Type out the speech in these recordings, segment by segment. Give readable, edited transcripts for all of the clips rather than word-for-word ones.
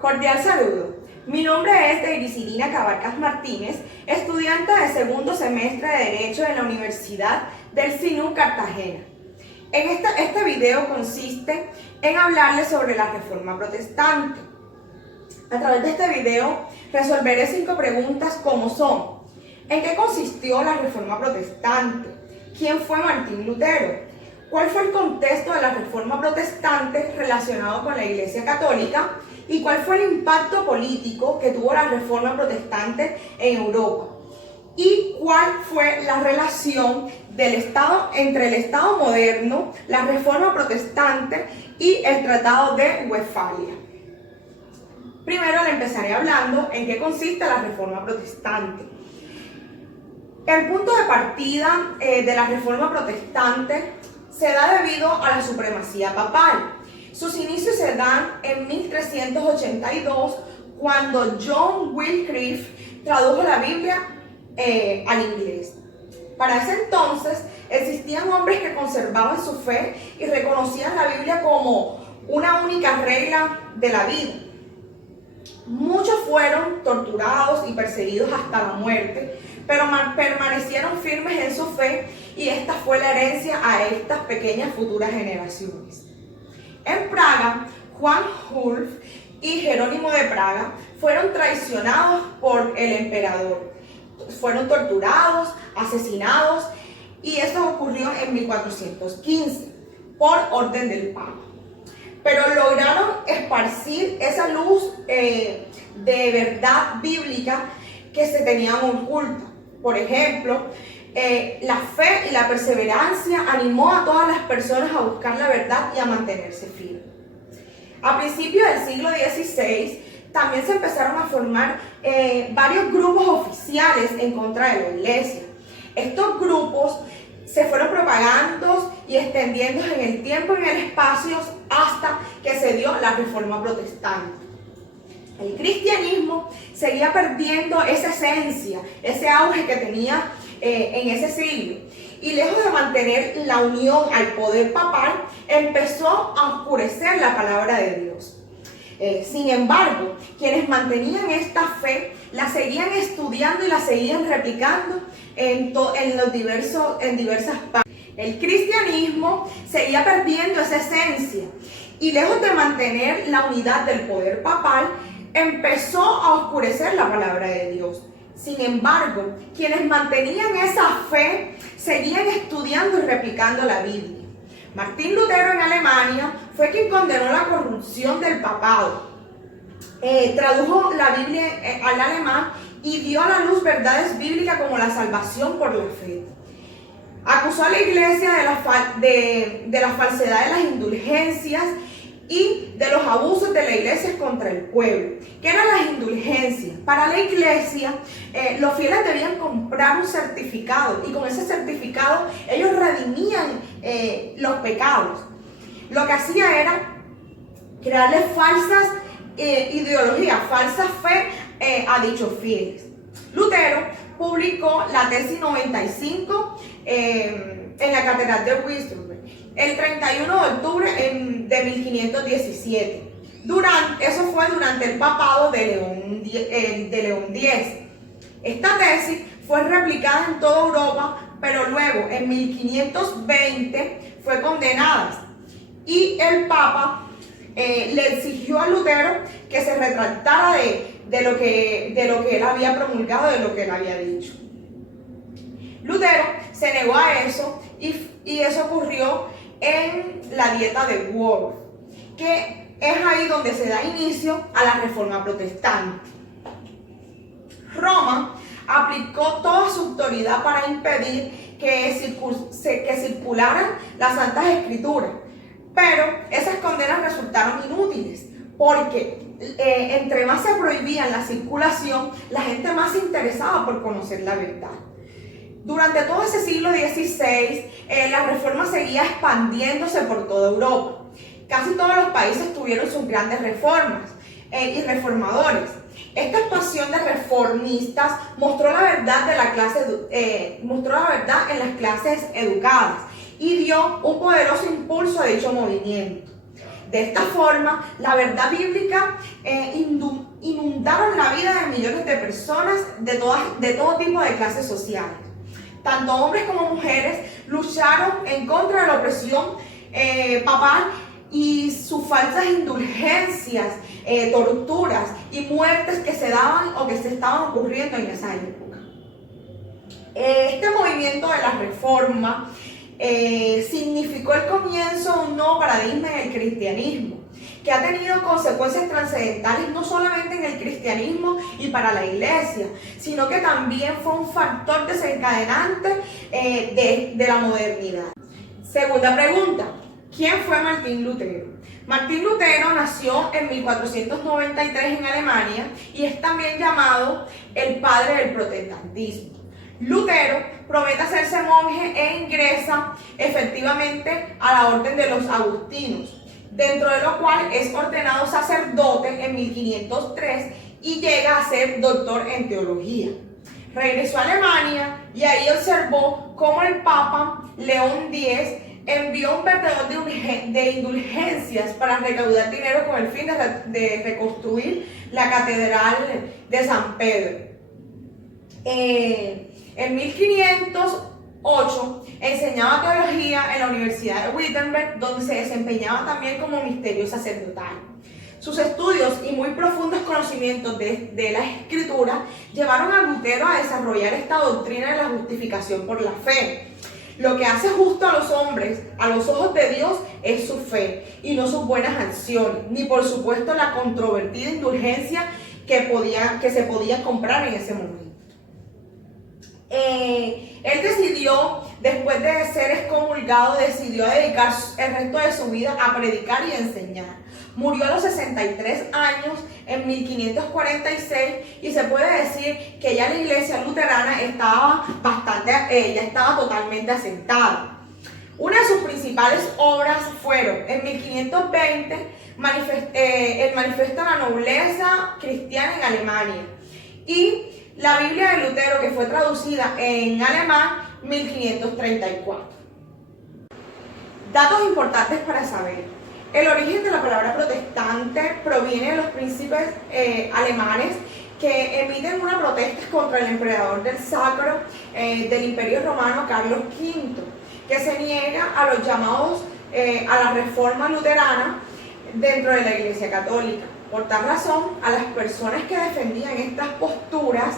Cordial saludo. Mi nombre es Deiricirina Cabarcas Martínez, estudiante de segundo semestre de Derecho en la Universidad del SINU Cartagena. Este video consiste en hablarles sobre la Reforma Protestante. A través de este video resolveré 5 preguntas como son: ¿en qué consistió la Reforma Protestante? ¿Quién fue Martín Lutero? ¿Cuál fue el contexto de la Reforma Protestante relacionado con la Iglesia Católica? ¿Y cuál fue el impacto político que tuvo la Reforma Protestante en Europa? ¿Y cuál fue la relación entre el Estado moderno, la Reforma Protestante y el Tratado de Westfalia? Primero le empezaré hablando en qué consiste la Reforma Protestante. El punto de partida de la Reforma Protestante se da debido a la supremacía papal. Sus inicios se dan en 1382, cuando John Wycliffe tradujo la Biblia al inglés. Para ese entonces existían hombres que conservaban su fe y reconocían la Biblia como una única regla de la vida. Muchos fueron torturados y perseguidos hasta la muerte, pero permanecieron firmes en su fe, y esta fue la herencia a estas pequeñas futuras generaciones. En Praga, Juan Hus y Jerónimo de Praga fueron traicionados por el emperador. Fueron torturados, asesinados, y esto ocurrió en 1415 por orden del Papa. Pero lograron esparcir esa luz de verdad bíblica que se tenían oculta. Por ejemplo, la fe y la perseverancia animó a todas las personas a buscar la verdad y a mantenerse firmes. A principios del siglo XVI también se empezaron a formar varios grupos oficiales en contra de la Iglesia. Estos grupos se fueron propagando y extendiendo en el tiempo y en el espacio hasta que se dio la Reforma Protestante. El cristianismo seguía perdiendo esa esencia, ese auge que tenía en ese siglo, y lejos de mantener la unión al poder papal, empezó a oscurecer la palabra de Dios. Sin embargo, quienes mantenían esta fe la seguían estudiando y la seguían replicando en diversas partes. El cristianismo seguía perdiendo esa esencia, y lejos de mantener la unidad del poder papal, empezó a oscurecer la palabra de Dios. Sin embargo, quienes mantenían esa fe seguían estudiando y replicando la Biblia. Martín Lutero en Alemania fue quien condenó la corrupción del papado. Tradujo la Biblia al alemán y dio a la luz verdades bíblicas como la salvación por la fe. Acusó a la Iglesia de la falsedad de las indulgencias y de los abusos de la Iglesia contra el pueblo. ¿Qué eran las indulgencias? Para la Iglesia, los fieles debían comprar un certificado, y con ese certificado ellos redimían los pecados. Lo que hacía era crearles falsas ideologías, falsa fe a dichos fieles. Lutero publicó la tesis 95 en la Catedral de Wittenberg el 31 de octubre de 1517. Eso fue durante el papado de León X. Esta tesis fue replicada en toda Europa, pero luego en 1520 fue condenada, y el Papa le exigió a Lutero que se retractara de lo que él había promulgado, de lo que él había dicho. Lutero se negó a eso, y eso ocurrió en la Dieta de Worms, que es ahí donde se da inicio a la Reforma Protestante. Roma aplicó toda su autoridad para impedir que circularan las Santas Escrituras, pero esas condenas resultaron inútiles, porque entre más se prohibían la circulación, la gente más se interesaba por conocer la verdad. Durante todo ese siglo XVI, la reforma seguía expandiéndose por toda Europa. Casi todos los países tuvieron sus grandes reformas y reformadores. Esta expansión de reformistas mostró la verdad en las clases educadas, y dio un poderoso impulso a dicho movimiento. De esta forma, la verdad bíblica inundaron la vida de millones de personas de todo tipo de clases sociales. Tanto hombres como mujeres lucharon en contra de la opresión papal y sus falsas indulgencias, torturas y muertes que se daban o que se estaban ocurriendo en esa época. Este movimiento de la Reforma significó el comienzo de un nuevo paradigma en el cristianismo, que ha tenido consecuencias trascendentales no solamente en el cristianismo y para la iglesia, sino que también fue un factor desencadenante de la modernidad. Segunda pregunta, ¿quién fue Martín Lutero? Martín Lutero nació en 1493 en Alemania y es también llamado el padre del protestantismo. Lutero promete hacerse monje e ingresa efectivamente a la orden de los agustinos, dentro de lo cual es ordenado sacerdote en 1503 y llega a ser doctor en teología. Regresó a Alemania y ahí observó cómo el Papa León X envió un vertedor de indulgencias para recaudar dinero con el fin de reconstruir la Catedral de San Pedro. En 1508 enseñaba teología en la Universidad de Wittenberg, donde se desempeñaba también como misterio sacerdotal. Sus estudios y muy profundos conocimientos de la Escritura llevaron a Lutero a desarrollar esta doctrina de la justificación por la fe. Lo que hace justo a los hombres, a los ojos de Dios, es su fe y no sus buenas acciones, ni por supuesto la controvertida indulgencia que se podía comprar en ese momento. Él decidió, después de ser excomulgado, decidió dedicar el resto de su vida a predicar y a enseñar. Murió a los 63 años en 1546 y se puede decir que ya la iglesia luterana estaba totalmente asentada. Una de sus principales obras fueron, en 1520, el Manifiesto de la Nobleza Cristiana en Alemania y la Biblia de Lutero, que fue traducida en alemán, 1534. Datos importantes para saber. El origen de la palabra protestante proviene de los príncipes alemanes que emiten una protesta contra el emperador del Sacro del Imperio Romano, Carlos V, que se niega a los llamados a la reforma luterana dentro de la Iglesia Católica. Por tal razón, a las personas que defendían estas posturas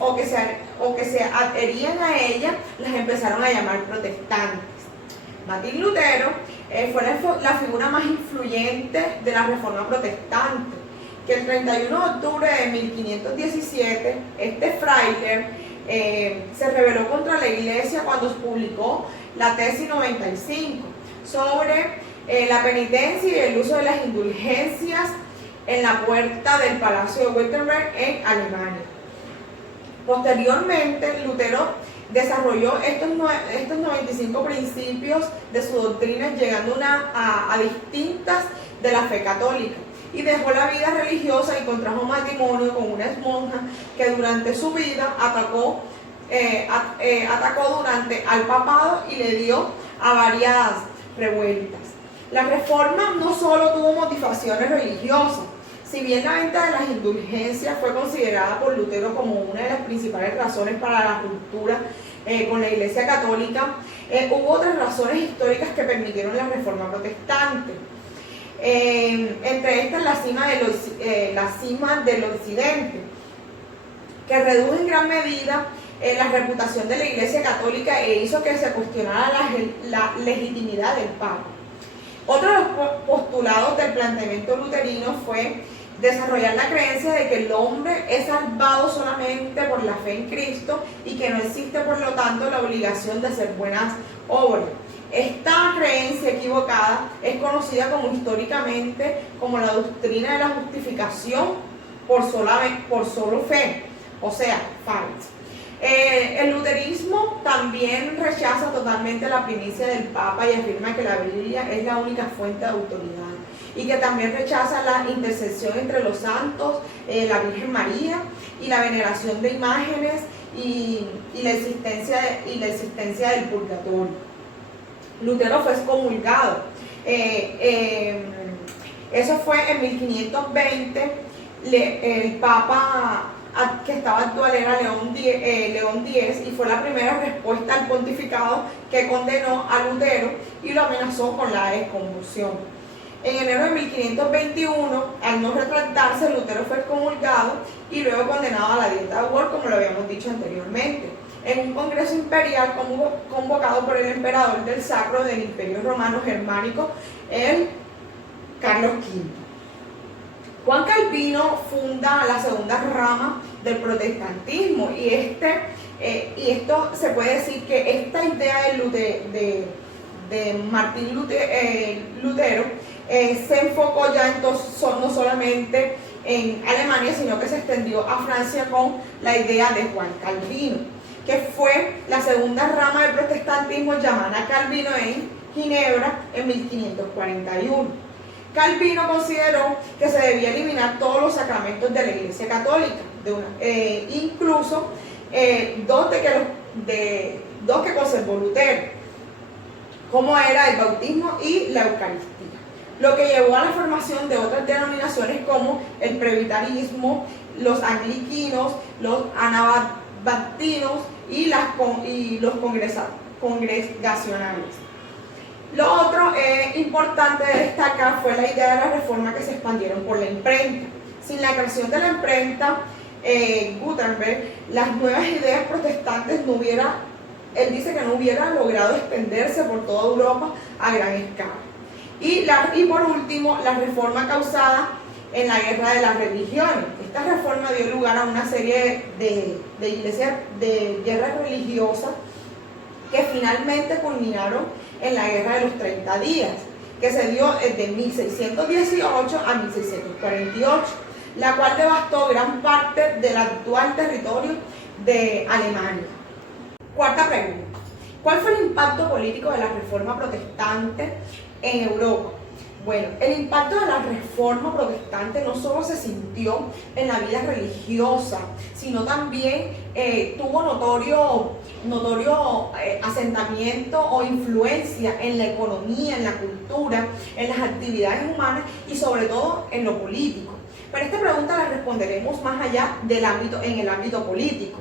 o que se adherían a ellas, las empezaron a llamar protestantes. Martín Lutero fue la figura más influyente de la Reforma Protestante, que el 31 de octubre de 1517, este fraile se rebeló contra la Iglesia cuando publicó la tesis 95 sobre la penitencia y el uso de las indulgencias en la puerta del Palacio de Wittenberg en Alemania. Posteriormente, Lutero desarrolló estos 95 principios de su doctrina, llegando a distintas de la fe católica, y dejó la vida religiosa y contrajo matrimonio con una monja que durante su vida atacó al papado y le dio a varias revueltas. La reforma no solo tuvo motivaciones religiosas. Si bien la venta de las indulgencias fue considerada por Lutero como una de las principales razones para la ruptura con la Iglesia Católica, hubo otras razones históricas que permitieron la Reforma Protestante. Entre estas, la cisma del Occidente, que redujo en gran medida la reputación de la Iglesia Católica e hizo que se cuestionara la legitimidad del Papa. Otro de los postulados del planteamiento luterino fue desarrollar la creencia de que el hombre es salvado solamente por la fe en Cristo y que no existe, por lo tanto, la obligación de hacer buenas obras. Esta creencia equivocada es conocida históricamente como la doctrina de la justificación por solo fe, o sea, falsa. El luterismo también rechaza totalmente la primicia del Papa y afirma que la Biblia es la única fuente de autoridad, y que también rechaza la intercesión entre los santos, la Virgen María, y la veneración de imágenes y la existencia del purgatorio. Lutero fue excomulgado Eso fue en 1520. El Papa que estaba actual era León X, y fue la primera respuesta al pontificado que condenó a Lutero y lo amenazó con la excomulsión. En enero de 1521, al no retractarse, Lutero fue excomulgado y luego condenado a la dieta de Worms, como lo habíamos dicho anteriormente, en un congreso imperial convocado por el emperador del Sacro del Imperio Romano Germánico, el Carlos V. Juan Calvino funda la segunda rama del protestantismo, y esto se puede decir que esta idea de Martín Lutero se enfocó ya entonces no solamente en Alemania, sino que se extendió a Francia con la idea de Juan Calvino, que fue la segunda rama del protestantismo llamada Calvino en Ginebra en 1541. Calvino consideró que se debía eliminar todos los sacramentos de la Iglesia Católica, incluso dos que conservó Lutero, como era el bautismo y la Eucaristía, lo que llevó a la formación de otras denominaciones como el presbiterismo, los anglicanos, los anabaptinos y los congregacionales. Lo otro importante de destacar fue la idea de la reforma que se expandieron por la imprenta. Sin la creación de la imprenta, Gutenberg, las nuevas ideas protestantes él dice que no hubiera logrado extenderse por toda Europa a gran escala. Y por último, la reforma causada en la guerra de las religiones. Esta reforma dio lugar a una serie de guerras religiosas que finalmente culminaron en la Guerra de los 30 Días, que se dio de 1618 a 1648, la cual devastó gran parte del actual territorio de Alemania. Cuarta pregunta: ¿cuál fue el impacto político de la Reforma Protestante en Europa? Bueno, el impacto de la Reforma Protestante no solo se sintió en la vida religiosa, sino también tuvo notorio asentamiento o influencia en la economía, en la cultura, en las actividades humanas y sobre todo en lo político. Pero esta pregunta la responderemos más allá en el ámbito político.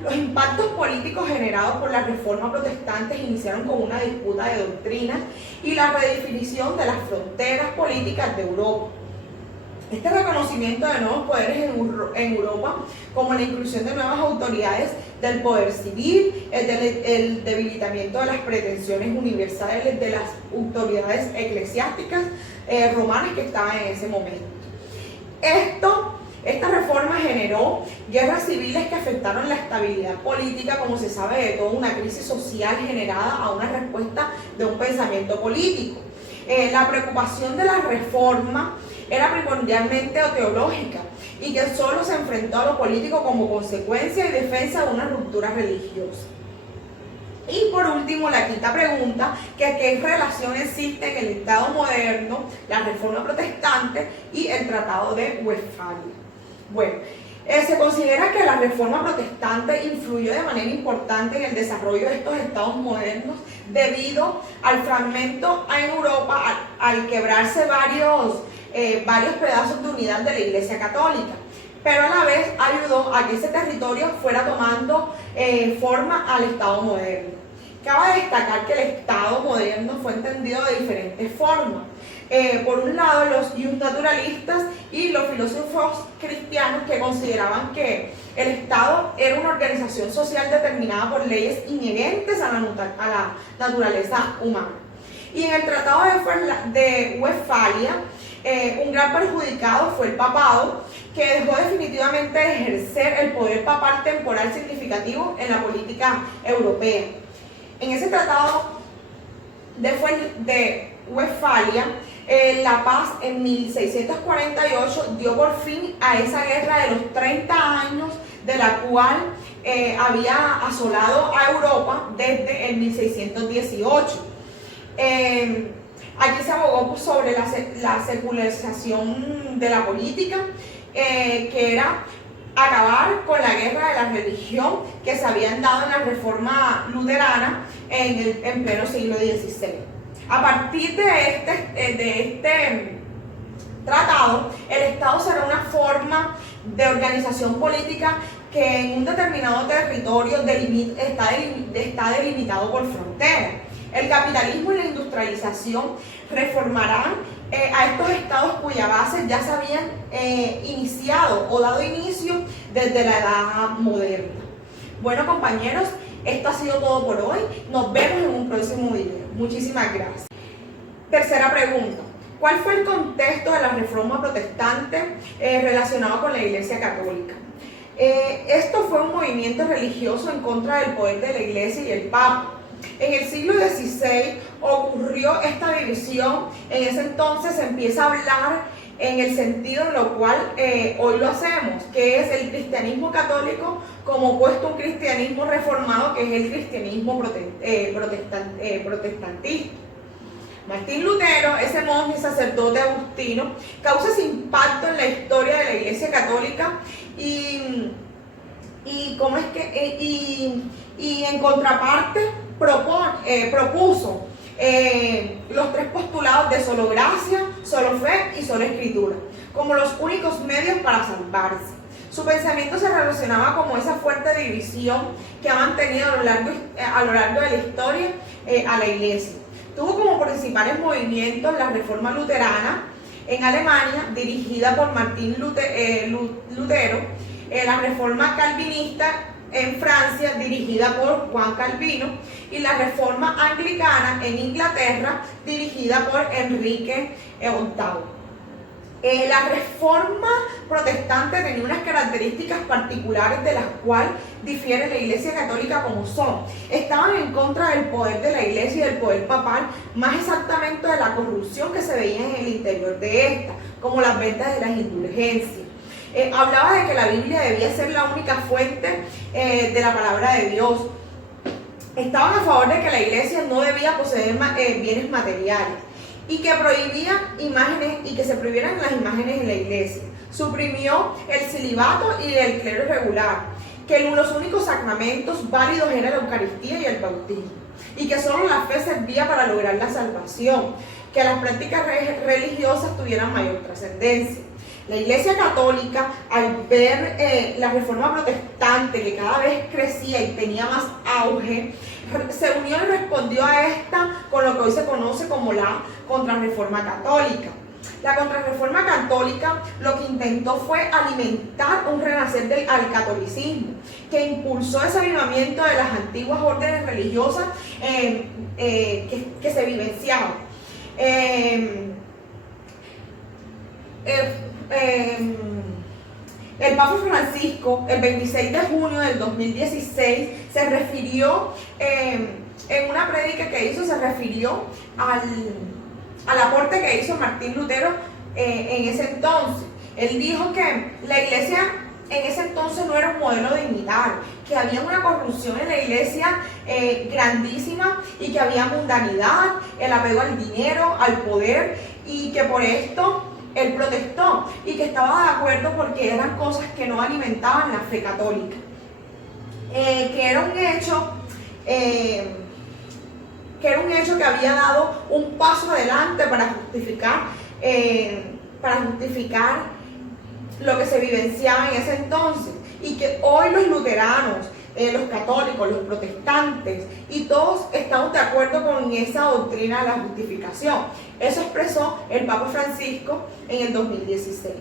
Los impactos políticos generados por la Reforma Protestante iniciaron con una disputa de doctrinas y la redefinición de las fronteras políticas de Europa. Este reconocimiento de nuevos poderes en Europa, como la inclusión de nuevas autoridades del poder civil, el debilitamiento de las pretensiones universales de las autoridades eclesiásticas romanas que estaban en ese momento. Esta reforma generó guerras civiles que afectaron la estabilidad política, como se sabe de toda una crisis social generada a una respuesta de un pensamiento político. La preocupación de la reforma era primordialmente teológica y que solo se enfrentó a lo político como consecuencia y defensa de una ruptura religiosa. Y por último, la quinta pregunta, ¿qué relación existe en el Estado moderno, la Reforma Protestante y el Tratado de Westfalia? Bueno, se considera que la Reforma Protestante influyó de manera importante en el desarrollo de estos estados modernos debido al fragmento en Europa, al quebrarse varios pedazos de unidad de la Iglesia Católica, pero a la vez ayudó a que ese territorio fuera tomando forma al Estado moderno. Cabe destacar que el Estado moderno fue entendido de diferentes formas. Por un lado, los naturalistas y los filósofos cristianos, que consideraban que el Estado era una organización social determinada por leyes inherentes a la naturaleza humana. Y en el Tratado de Westfalia, un gran perjudicado fue el papado, que dejó definitivamente de ejercer el poder papal temporal significativo en la política europea. En ese tratado de Westfalia, la paz en 1648 dio por fin a esa guerra de los 30 años, de la cual había asolado a Europa desde el 1618. Aquí se abogó sobre la secularización de la política, que era acabar con la guerra de la religión que se habían dado en la Reforma Luterana en pleno siglo XVI. A partir de tratado, el Estado será una forma de organización política que en un determinado territorio está delimitado por fronteras. El capitalismo y la industrialización reformarán a estos estados cuya base ya se habían iniciado o dado inicio desde la edad moderna. Bueno, compañeros, esto ha sido todo por hoy. Nos vemos en un próximo video. Muchísimas gracias. Tercera pregunta. ¿Cuál fue el contexto de la reforma protestante relacionado con la Iglesia Católica? Esto fue un movimiento religioso en contra del poder de la Iglesia y el Papa. En el siglo XVI ocurrió esta división. En ese entonces se empieza a hablar en el sentido en lo cual hoy lo hacemos, que es el cristianismo católico como opuesto a un cristianismo reformado, que es el cristianismo protestantista. Martín Lutero, ese monje sacerdote agustino, causa ese impacto en la historia de la Iglesia Católica y en contraparte propuso los tres postulados de solo gracia, solo fe y solo escritura, como los únicos medios para salvarse. Su pensamiento se relacionaba como esa fuerte división que ha mantenido a lo largo de la historia a la Iglesia. Tuvo como principales movimientos la Reforma Luterana en Alemania, dirigida por Martín Lutero, la Reforma Calvinista en Francia, dirigida por Juan Calvino, y la Reforma Anglicana en Inglaterra, dirigida por Enrique VIII. La Reforma Protestante tenía unas características particulares de las cuales difiere la Iglesia Católica como son. Estaban en contra del poder de la Iglesia y del poder papal, más exactamente de la corrupción que se veía en el interior de esta, como las ventas de las indulgencias. Hablaba de que la Biblia debía ser la única fuente de la palabra de Dios. Estaban a favor de que la Iglesia no debía poseer bienes materiales y que prohibía imágenes y que se prohibieran las imágenes en la Iglesia. Suprimió el celibato y el clero regular, que los únicos sacramentos válidos eran la Eucaristía y el bautismo, y que solo la fe servía para lograr la salvación, que las prácticas religiosas tuvieran mayor trascendencia. La Iglesia Católica, al ver la Reforma Protestante que cada vez crecía y tenía más auge, se unió y respondió a esta con lo que hoy se conoce como la Contrarreforma Católica. La Contrarreforma Católica lo que intentó fue alimentar un renacer al catolicismo, que impulsó ese avivamiento de las antiguas órdenes religiosas que se vivenciaban. El Papa Francisco, el 26 de junio del 2016, se refirió, en una prédica que hizo, se refirió al aporte que hizo Martín Lutero en ese entonces. Él dijo que la Iglesia en ese entonces no era un modelo de imitar, que había una corrupción en la Iglesia grandísima y que había mundanidad, el apego al dinero, al poder, y que por esto él protestó y que estaba de acuerdo porque eran cosas que no alimentaban la fe católica, que era un hecho que había dado un paso adelante para justificar lo que se vivenciaba en ese entonces, y que hoy los luteranos, los católicos, los protestantes y todos estamos de acuerdo con esa doctrina de la justificación. Eso expresó el Papa Francisco en el 2016.